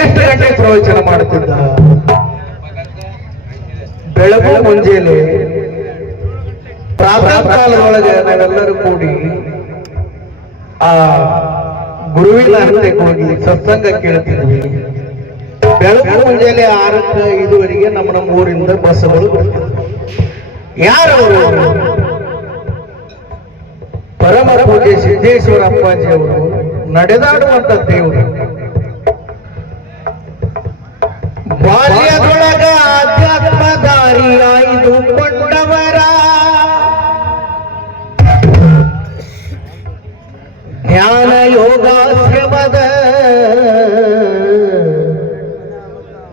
ಎಷ್ಟು ಗಂಟೆ ಪ್ರವಚನ ಮಾಡುತ್ತಿದ್ದ? ಬೆಳಗು ಮುಂಜಾನೆ ಪ್ರಾತಃ ಕಾಲದೊಳಗೆ ನಾವೆಲ್ಲರೂ ಕೂಡಿ ಆ ಗುರುವಿನ ಹತ್ತಿರಕ್ಕೆ ಹೋಗಿ ಸತ್ಸಂಗ ಕೇಳ್ತಿದ್ವಿ. ಬೆಳಗು ಮುಂಜಾನೆ 6:05 ನಮ್ಮ ಊರಿಂದ ಬಸ್ಗಳು ಬರ್ತಿದ್ವಿ. ಯಾರವರು? ಪರಮ ಪೂಜ್ಯ ಸಿದ್ದೇಶ್ವರ ಅಪ್ಪಾಜಿ ಅವರು ನಡೆದಾಡುವಂತ ದೇವರು. ಬಾಲ್ಯದೊಳಗ ಆಧ್ಯಾತ್ಮ ದಾರಿಯಾಯ್ದು ಕೊಂಡವರ ಜ್ಞಾನ ಯೋಗಾಶ್ರಮದ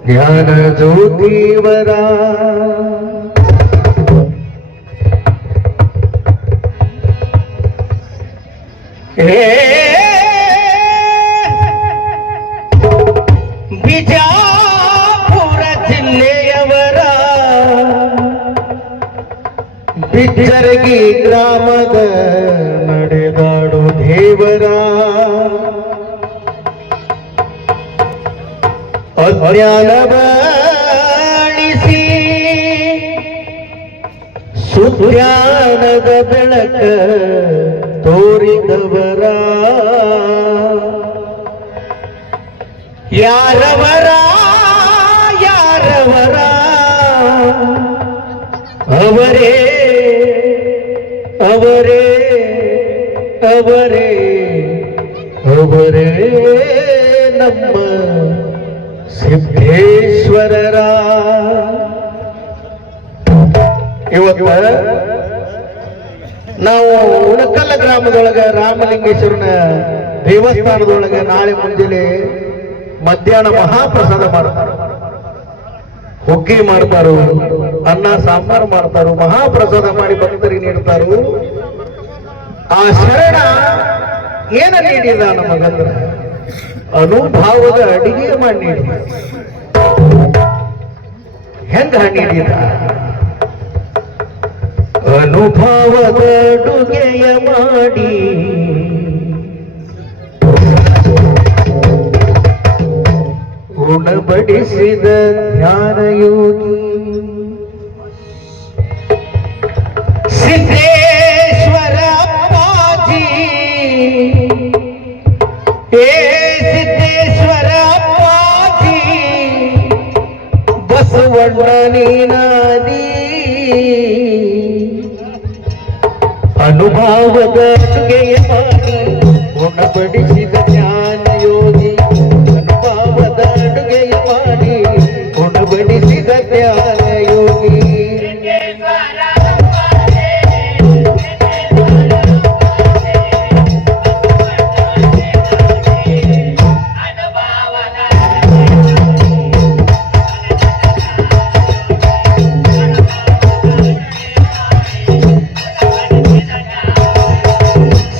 ಜ್ಞಾನ ಜ್ಯೋತಿವರ ಬಿಜಾಪುರ ಜಿಲ್ಲೆಯವರ ಬಿಜ್ಜರಗಿ ಗ್ರಾಮದ ನಡೆದಾಡು ದೇವರ ಅಜ್ಞಾನ ಬಾಳಿಸಿ ಸುಜ್ಞಾನದ ಬೆಳಕ ತೋರಿದವರ ಯಾರವರ ಯಾರವರ ಅವರೇ ಅವರೇ ಅವರೇ ಅವರೇ ನಮ್ಮ ಸಿದ್ದೇಶ್ವರರ. ಇವತ್ತ ನಾವು ಉಣಕಲ್ಲ ಗ್ರಾಮದೊಳಗ ರಾಮಲಿಂಗೇಶ್ವರನ ದೇವಸ್ಥಾನದೊಳಗ ನಾಳೆ ಮುಂಜಾನೆ ಮಧ್ಯಾಹ್ನ ಮಹಾಪ್ರಸಾದ ಮಾಡ್ತಾರೆ. ಹುಗ್ಗಿ ಮಾಡ್ತಾರು, ಅನ್ನ ಸಾಂಬಾರು ಮಾಡ್ತಾರು, ಮಹಾಪ್ರಸಾದ ಮಾಡಿ ಭಕ್ತರಿಗೆ ನೀಡ್ತಾರು. ಆ ಶರಣ ಏನ ನೀಡಿದ ನಮಗಂದ್ರ ಅನುಭಾವದ ಅಡಿಗೆ ಮಾಡಿ ನೀಡಿದ. ಹೆಂಗ ನೀಡಿದ? ಅನುಭವದ ಅಡುಗೆಯ ಮಾಡಿ ಉಣಬಡಿಸಿದ ಜ್ಞಾನಯೋಗಿ ಸಿದ್ದೇಶ್ವರ ಅಪ್ಪಾಜಿ. ಸಿದ್ದೇಶ್ವರ ಅಪ್ಪಾಜಿ ಬಸವಣ್ಣ ನೀನಾದಿ ಅನುಭವದ ಅಡುಗೆಯ ಮಾಡಿ ಉಣಬಡಿಸಿದ ಜ್ಞಾನ ಯೋಗಿ. ಅನುಭವದ ಅಡುಗೆಯ ಮಾಡಿ ಉಣಬಡಿಸಿದ ಜ್ಞಾನ ಯೋಗಿ.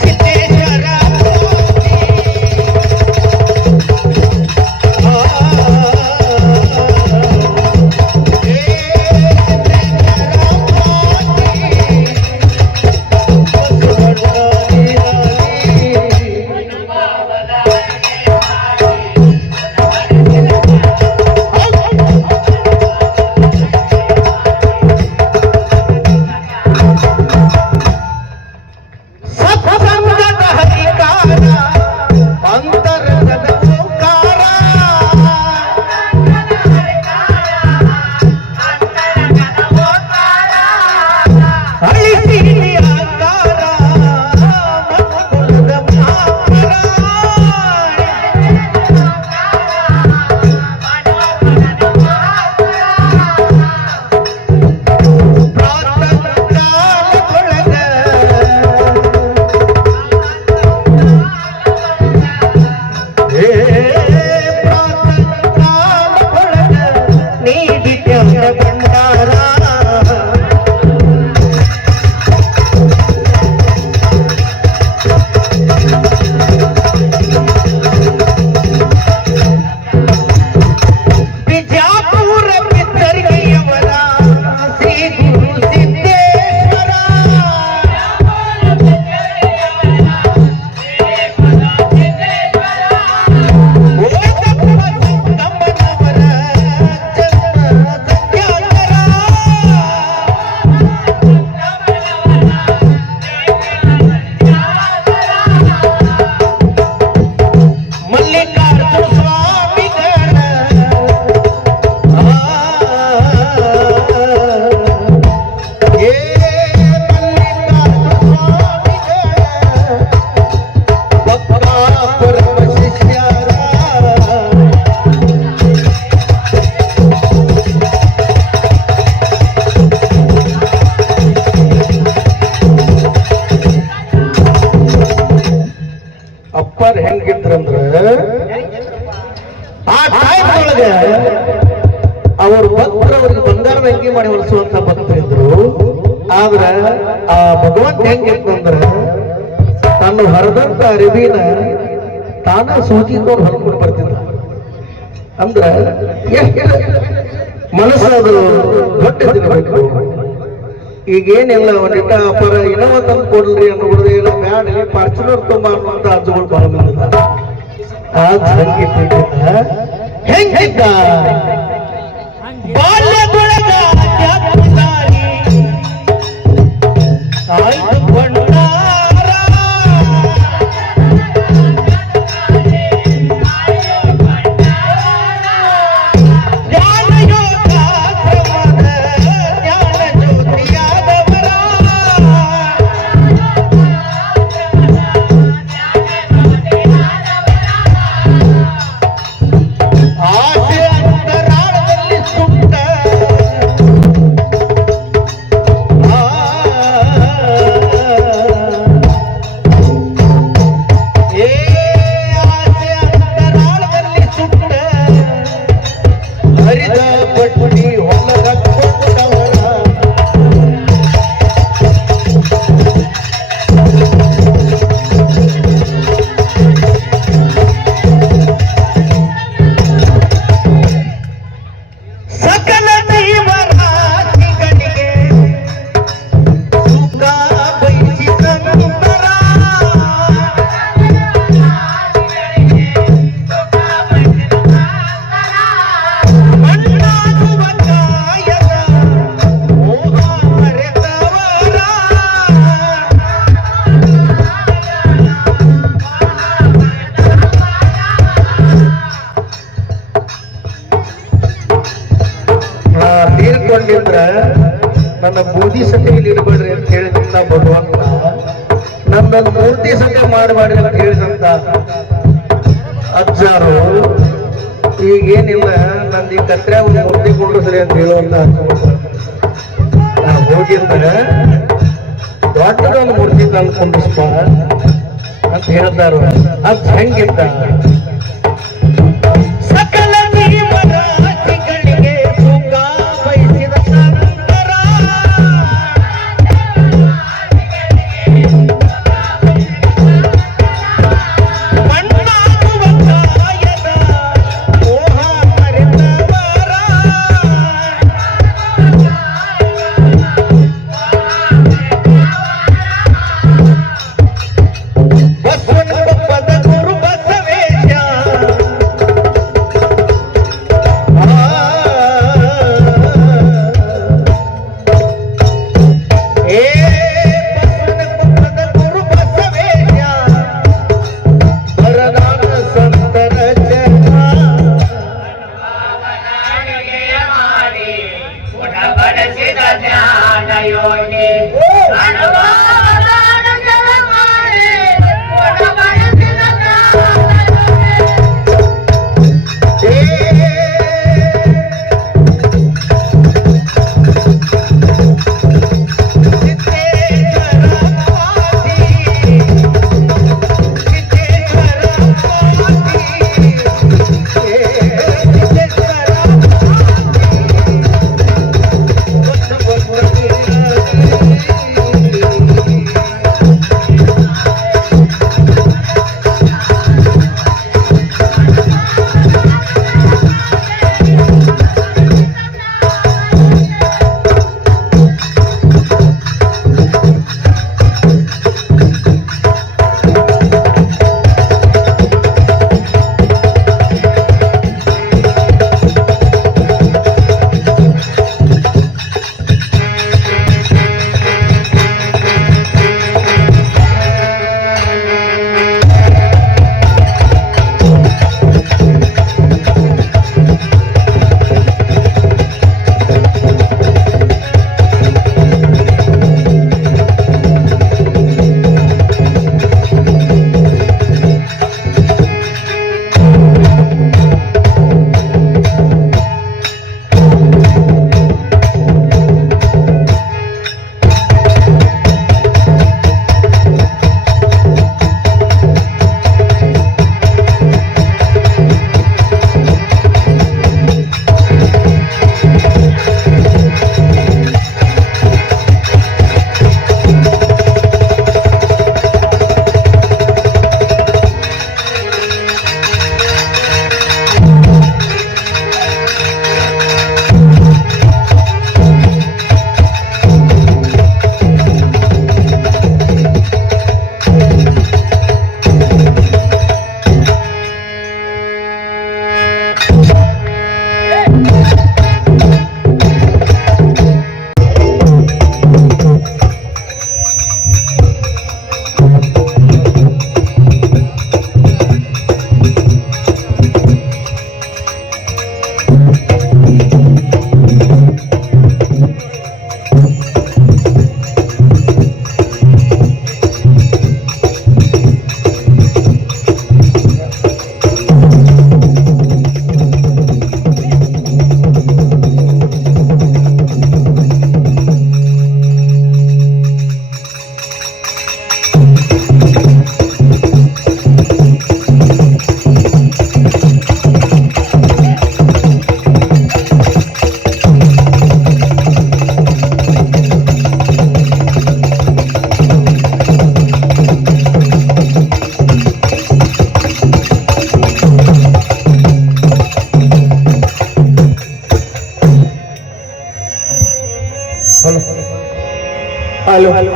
ಸಿದ್ದೇಶ್ವರ ಆ ಟೈಮ್ ಒಳಗೆ ಅವರು ಭಕ್ತರು ಅವರಿಗೆ ಬಂಗಾರದ ಅಂಗಿ ಮಾಡಿ ಹೊಲಿಸುವಂತ ಭಕ್ತರಿದ್ರು. ಆದ್ರ ಆ ಭಗವಂತ ಹೆಂಗಿತ್ತು ಅಂದ್ರೆ ತಾನು ಹರಿದಂತ ಅರಿವಿನ ತಾನ ಸೂಚಿಕೊಂಡು ಹೊಲ್ಕೊಂಡು ಬರ್ತಿದ್ದ. ಅಂದ್ರ ಎಷ್ಟು ಮನಸ್ಸದು ದೊಡ್ಡ ತಿನ್ಬೇಕು. ಈಗೇನಿಲ್ಲ ಒಂದಿಟ್ಟ ಅಪರ ಇನ್ನವ ತಂದು ಕೊಡ್ರಿ ಅನ್ನೋದು ಇಲ್ಲ, ಬ್ಯಾಡ ಫಾರ್ಚುನರ್ ತುಂಬ ಅನ್ನುವಂತ ಅಜ್ಜಗಳು ಬಹಳ ಬಂದಿದ್ದ. ಆ ಹೆಂಗಿದ್ದ ಹೆಂಗಿದ್ದ ಬಾಲ್ಯದೊಳಗ ಆಯ್ತು ಭಂಡಾರ, ಜ್ಞಾನ ಯೋಗ ಕ್ರಮದ ಜ್ಞಾನ ಜ್ಯೋತಿಯಾದವರ, ಆಸೆ ಅಂತರಾಳದಲ್ಲಿ ಸುಟ್ಟ ಹರಿದ ಪಟ್ಟಿ ಹೊಲದ ಕೊಟ್ಟವರ, ಸಕಲ ಜೀವರಾಶಿಗಳಿಗೆ ಸುಖ ಬಯಸಿದ ನಂತರ ಮಣ್ಣಾಗುವ ಕಾಯದ ಮೋಹ ಮರೆತವರ, ತೀರ್ಕೊಂಡಿದ್ರ ನನ್ನ ಬೂದಿ ಸತಿಯಲ್ಲಿ ಇಡಬೇಡ್ರಿ ಅಂತ ಹೇಳಿದಂತ ಭಗವಂತ ನನ್ನೊಂದು ಮೂರ್ತಿ ಸತ್ಯ ಮಾಡಬೇಡ್ರಿ ಅಂತ ಹೇಳಿದಂತ ಅಜ್ಜಾರು ಈಗೇನಿಲ್ಲ ನಂದು ಈ ಕತ್ರ್ಯಾಗ ಒಂದು ಮೂರ್ತಿ ಕೊಂಡಿಸ್ರಿ ಅಂತ ಹೇಳುವಂತ ನಾನು ಹೋಗಿದ್ರೆ ದೊಡ್ಡದೊಂದು ಮೂರ್ತಿ ತಂದು ಕೊಂಡಿಸ್ಪ ಅಂತ ಹೇಳ್ತಾರ. ಅದ್ ಹೆಂಗಿದ್ದ ಸಕಲ ಜೀವರಾಶಿಗಳಿಗೆ ಸುಖ ಬಯಸಿದ ನಂತರ ಮಣ್ಣಾಗುವ ಕಾಯದ ಮೋಹ ಮರೆತವರ, ಬಸವನ ಕೊಪ್ಪದ ಗುರು ಬಸವೇಶ, ಏ ಬಸವನ ಕೊಪ್ಪದ ಗುರು ಬಸವೇಶ, ವರದಾನ ಸಂತರ ಜನ, ಮಾಡಿ ಉಣಬಡಿಸಿದ ಜ್ಞಾನ ಯೋಗಿ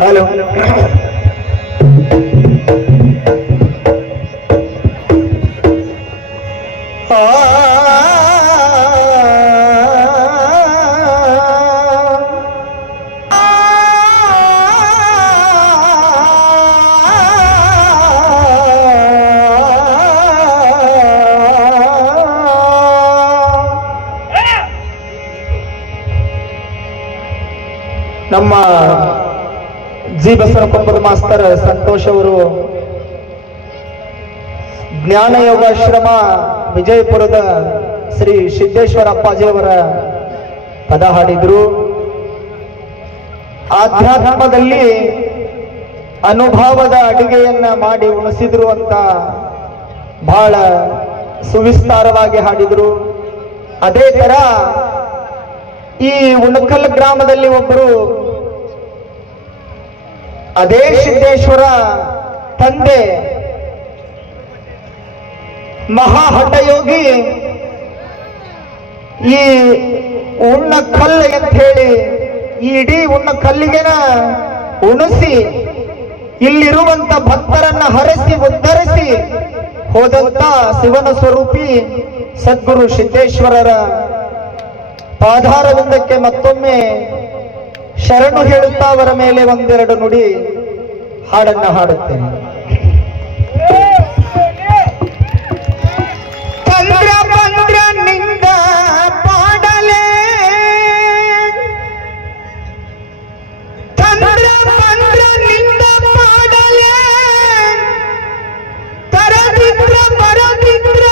ಹಲೋ ನಮ್ಮ ಜಿ ಬಸವನಕೊಪ್ಪದ ಮಾಸ್ತರ್ ಸಂತೋಷ್ ಅವರು ಜ್ಞಾನ ಯೋಗಾಶ್ರಮ ವಿಜಯಪುರದ ಶ್ರೀ ಸಿದ್ದೇಶ್ವರ ಅಪ್ಪಾಜಿಯವರ ಪದ ಹಾಡಿದ್ರು. ಆಧ್ಯಾತ್ಮದಲ್ಲಿ ಅನುಭವದ ಅಡಿಗೆಯನ್ನ ಮಾಡಿ ಉಣಿಸಿದ್ರು ಅಂತ ಬಹಳ ಸುವಿಸ್ತಾರವಾಗಿ ಹಾಡಿದ್ರು. ಅದೇ ತರ ಈ ಉಣಕಲ್ ಗ್ರಾಮದಲ್ಲಿ ಒಬ್ಬರು ಅದೇ ಸಿದ್ದೇಶ್ವರ ತಂದೆ ಮಹಾಹಠಯೋಗಿ ಈ ಉಣ್ಣಕಲ್ಲು ಅಂತ ಹೇಳಿ ಈ ಇಡೀ ಉಣ್ಣಕಲ್ಲಿಗೆನ ಉಣಿಸಿ ಇಲ್ಲಿರುವಂತ ಭಕ್ತರನ್ನ ಹರಸಿ ಉದ್ಧರಿಸಿ ಹೋದಂತ ಶಿವನ ಸ್ವರೂಪಿ ಸದ್ಗುರು ಸಿದ್ದೇಶ್ವರರ ಪಾದಾರವಿಂದಕ್ಕೆ ಮತ್ತೊಮ್ಮೆ ಶರಣು ಹೇಳುತ್ತಾ ಅವರ ಮೇಲೆ ಒಂದೆರಡು ನುಡಿ ಹಾಡನ್ನ ಹಾಡುತ್ತೇನೆ. ಚಂದ್ರ ಬಂದ್ರ ನಿಂದ ಪಾಡಲೇ, ಚಂದ್ರ ಬಂದ್ರ ನಿಂದ ಪಾಡಲೇ, ತರದಿದ್ರ ಬರದಿದ್ರ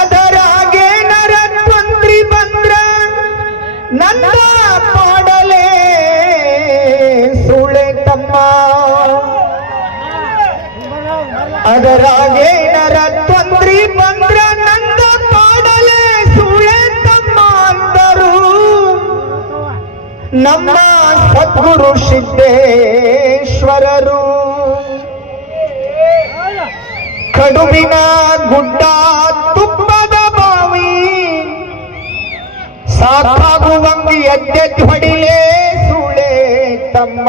ಅದರಾಗೆ ನರ ತೊಂದ್ರಿ ಬಂದ್ರ ನನ್ನ ಪಾಡಲೇ ಸುಳೆ ತಮ್ಮ, ಅದರಾಗೆ ನರ ತೊಂದ್ರಿ ಬಂದ್ರ ನಂದ ಪಾಡಲೇ ಸುಳೆ ತಮ್ಮ ಅಂದರು ನಮ್ಮ ಸದ್ಗುರು ಸಿದ್ದೇಶ್ವರರು. ಕಡುಬಿನ ಗುಡ್ಡ ತುಪ್ಪದ ಬಾವಿ ಸಾಕಾಗುವಂಗಿ ಎದ್ದೆದ್ದು ಹೊಡಿಲೇ ಸುಳೆ ತಮ್ಮ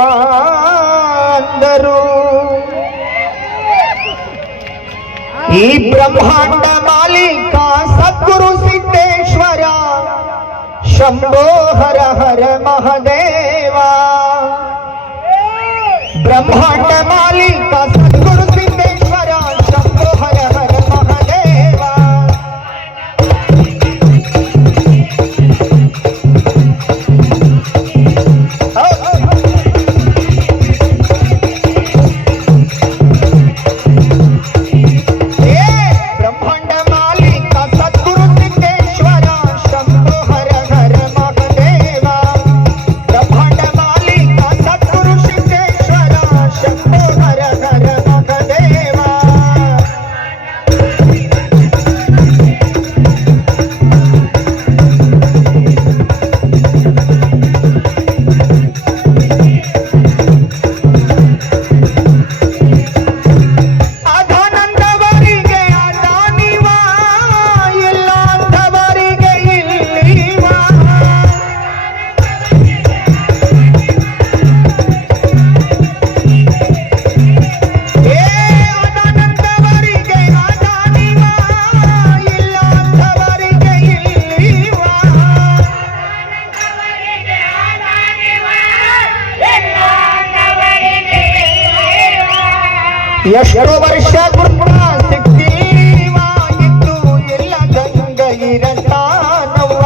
ಅಂದರು. ಈ ಬ್ರಹ್ಮಾಂಡ ಮಾಲೀಕ ಸದ್ಗುರು ಸಿದ್ದೇಶ್ವರ ಶಂಭೋ ಹರ ಹರ ಮಹದೇವ. ಬ್ರಹ್ಮಾಂಡ ಮಾಲೀಕ ಸದ್ಗುರು ಸಿದ್ದೇಶ್ವರ ಶಂಭೋ ಹರ ಹರ ಮಹದೇವ. ಎಷ್ಟೋ ವರ್ಷ ಗುರುತ ಸಿಕ್ಕಿತ್ತು ಎಲ್ಲ ಗಂಗ ಇರತಾನವ್ವ.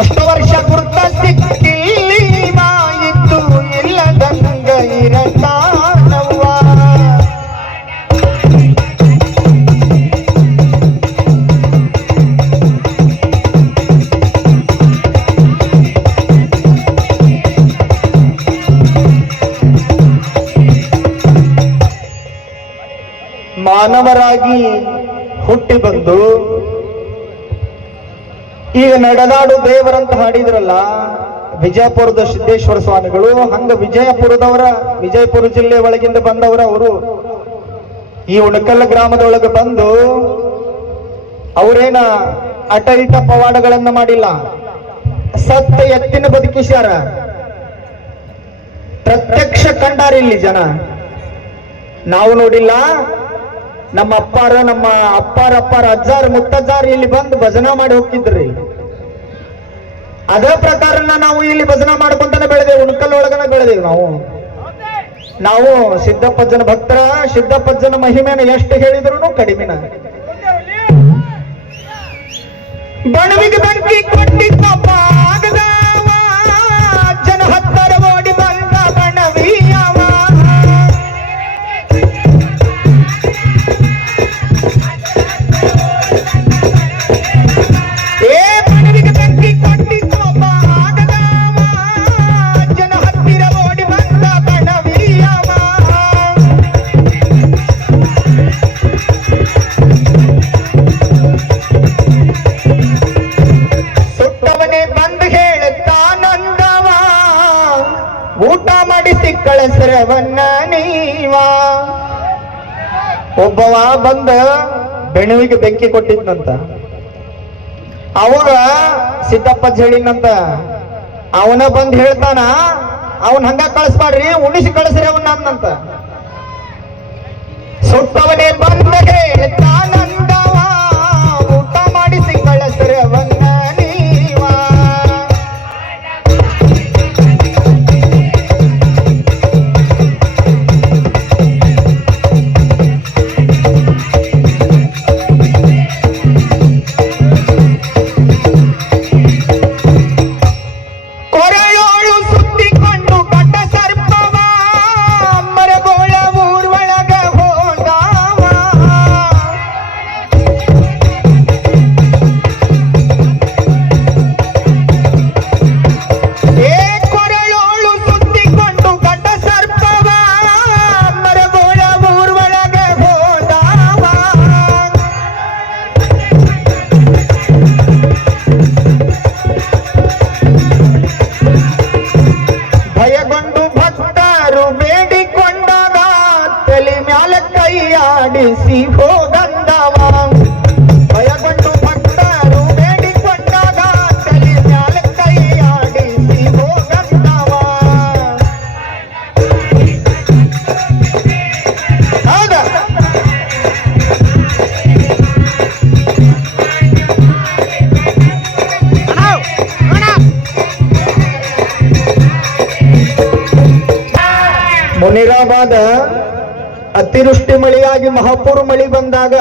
ಎಷ್ಟೋ ವರ್ಷ ಗುರುತ ಸಿಕ್ಕಿತ್ತು ಎಲ್ಲ ಗಂಗ ಇರತಾನವ್ವ. ಮಾನವರಾಗಿ ಹುಟ್ಟಿ ಬಂದು ಈಗ ನಡೆದಾಡು ದೇವರಂತ ಹಾಡಿದ್ರಲ್ಲ ವಿಜಯಪುರದ ಸಿದ್ದೇಶ್ವರ ಸ್ವಾಮಿಗಳು, ಹಂಗ ವಿಜಯಪುರ ಜಿಲ್ಲೆ ಒಳಗಿಂದ ಬಂದವರ ಅವರು ಈ ಉಣಕಲ್ಲ ಗ್ರಾಮದೊಳಗೆ ಬಂದು ಅವರೇನ ಅಟ ಇಟ ಪವಾಡಗಳನ್ನ ಮಾಡಿಲ್ಲ, ಸತ್ತ ಎತ್ತಿನ ಬದುಕಿಸ್ಯಾರ. ಪ್ರತ್ಯಕ್ಷ ಕಂಡಾರ ಇಲ್ಲಿ ಜನ, ನಾವು ನೋಡಿಲ್ಲ. ನಮ್ಮ ಅಪ್ಪಾರ ಅಜ್ಜಾರ ಮುತ್ತಜ್ಜಾರ ಇಲ್ಲಿ ಬಂದು ಭಜನಾ ಮಾಡಿ ಹೋಗ್ತಿದ್ರಿ. ಅದೇ ಪ್ರಕಾರನ ನಾವು ಇಲ್ಲಿ ಭಜನಾ ಮಾಡ್ಕೊಂತಾನೆ ಬೆಳೆದೇವು, ಉಣಕಲ್ ಒಳಗನೆ ಬೆಳೆದೇವು. ನಾವು ಸಿದ್ದಪ್ಪಜ್ಜನ ಭಕ್ತರ, ಸಿದ್ದಪ್ಪಜ್ಜನ ಮಹಿಮೆನ ಎಷ್ಟು ಹೇಳಿದ್ರು ಕಡಿಮೆನ. ಬಣವಿಗೆ ಬೆಂಕಿ ಕೊಟ್ಟಿದ್ದಪ್ಪ ಆಗದವ, ಜನ ಹತ್ತರ ಓಡಿ ಬಂದ ಬಣವಿಯವ. ಏ ಬಣವಿಗೆ ಬೆಂಕಿ ಕೊಟ್ಟಿದ್ದಪ್ಪ ಆಗದವ, ಜನ ಹತ್ತಿರ ಓಡಿ ಬಂದ ಬಣವಿಯವ. ಸುಟ್ಟವನೇ ಬಂದು ಹೇಳುತ್ತಾನಂದವ, ಊಟ ಮಾಡಿಸಿ ಕಳಸರವನ್ನ ನೀವ. ಒಬ್ಬವ ಬಂದ ಬೆಣವಿಗೆ ಬೆಂಕಿ ಕೊಟ್ಟಿದ್ನಂತ. ಅವಾಗ ಸಿದ್ದಪ್ಪ ಹೇಳಿನಂತ, ಅವನ ಬಂದ್ ಹೇಳ್ತಾನ, ಅವನ್ ಹಂಗ ಕಳಿಸ್ಬಾಡ್ರಿ, ಉಣಿಸಿ ಕಳಿಸ್ರಿ ಅವನ್ನ ಅಂದಂತ. ಸುಟ್ಟವನೇ ಬಂದ ಹೇಳ್ತಾನಂದವ, ಊಟ ಮಾಡಿಸಿ ಕಳಿಸ್ರವನ್ನ ನೀವ. ಕೊರೆಯೋಳು ಸುತ್ತಿಕೊಂಡು ಕಟ್ಟ ಸರ್ಪವ, ಮರಗೋಳ ಊರ್ವಳಗ ಹೋದವ. ಏ ಕೊರೆಯೋಳು ಸುತ್ತಿಕೊಂಡು ಕಟ್ಟ ಸರ್ಪವ, ಮರಗೋಳ ಊರ್ವಳಗ ಹೋದವ. ಭಯಗೊಂಡು ಭಕ್ತರು ಬೇಡಿಕೊಂಡಾಗ, ತಲೆ ಮ್ಯಾಲ ಕೈಯಾಡಿಸಿ ಹೋಗಂದವ. ಭಯಗೊಂಡು ಭಕ್ತರು ಬೇಡಿಕೊಂಡಾಗ, ತಲೆ ಮ್ಯಾಲ ಕೈಯಾಡಿಸಿ ಹೋಗಂದವ. ಹೌದಾ? ಮುನಿರಾಬಾದ ಅತಿವೃಷ್ಟಿ ಮಳೆಯಾಗಿ ಮಹಾಪೂರ್ ಮಳಿ ಬಂದಾಗ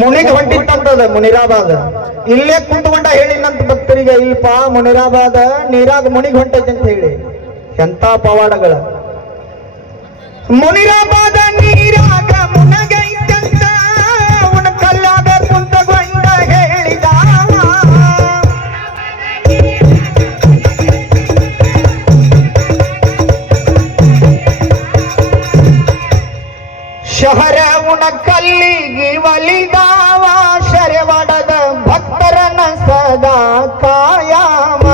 ಮುನಿಗೆ ಹೊಂಟಿತ್ತಂತದ. ಮುನಿರಾಬಾದ ಇಲ್ಲೇ ಕುಂತ್ಕೊಂಡ ಹೇಳಿನಂತ ಭಕ್ತರಿಗೆ, ಇಲ್ಪ ಮುನಿರಾಬಾದ ನೀರಾಗ ಮುನಿಗೆ ಹೊಂಟೈತೆ ಅಂತ ಹೇಳಿ. ಎಂತ ಪವಾಡಗಳ! ಮುನಿರಾಬಾದ ನೀರಾಗ ಮುನಗೈತಂತ, ಅವನ ಕಲ್ಲಾಗ ಕುಂತಗೊಂಡ ಹೇಳಿದ. ಶಹರವುನ ಕಲ್ಲಿಗೆ ಒಲಿದಾವ, ಶರವಡದ ಭಕ್ತರನ ಸದಾ ಕಾಯಾಮ.